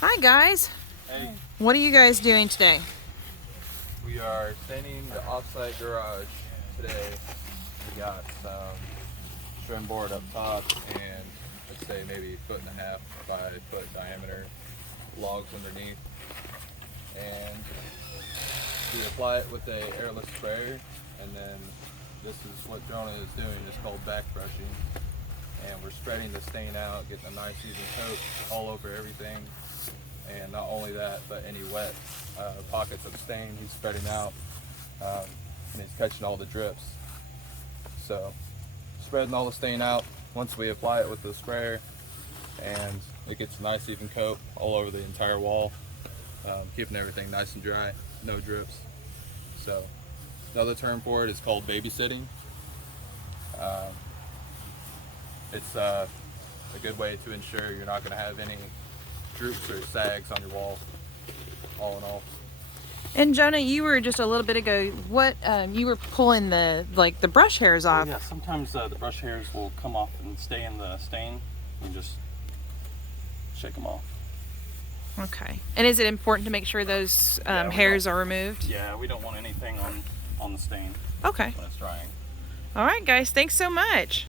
Hi guys. Hey, What are you guys doing today? we are staining the offsite garage today. We got some trim board up top and let's say maybe 1.5 foot by foot diameter logs underneath. And we apply it with a airless sprayer, and then this is what Jonah is doing. It's called back brushing. And we're spreading the stain out, getting a nice even coat all over everything. And not only that, but any wet pockets of stain he's spreading out, and he's catching all the drips. So spreading all the stain out once we apply it with the sprayer, and it gets a nice even coat all over the entire wall, keeping everything nice and dry, no drips. So another term for it is called babysitting. It's a good way to ensure you're not going to have any droops or sags on your wall, all in all. And Jonah, you were just a little bit ago, you were pulling the brush hairs off. Yeah, sometimes the brush hairs will come off and stay in the stain, and just shake them off. Okay. And is it important to make sure those hairs are removed? Yeah, we don't want anything on the stain Okay. when it's drying. All right, guys. Thanks so much.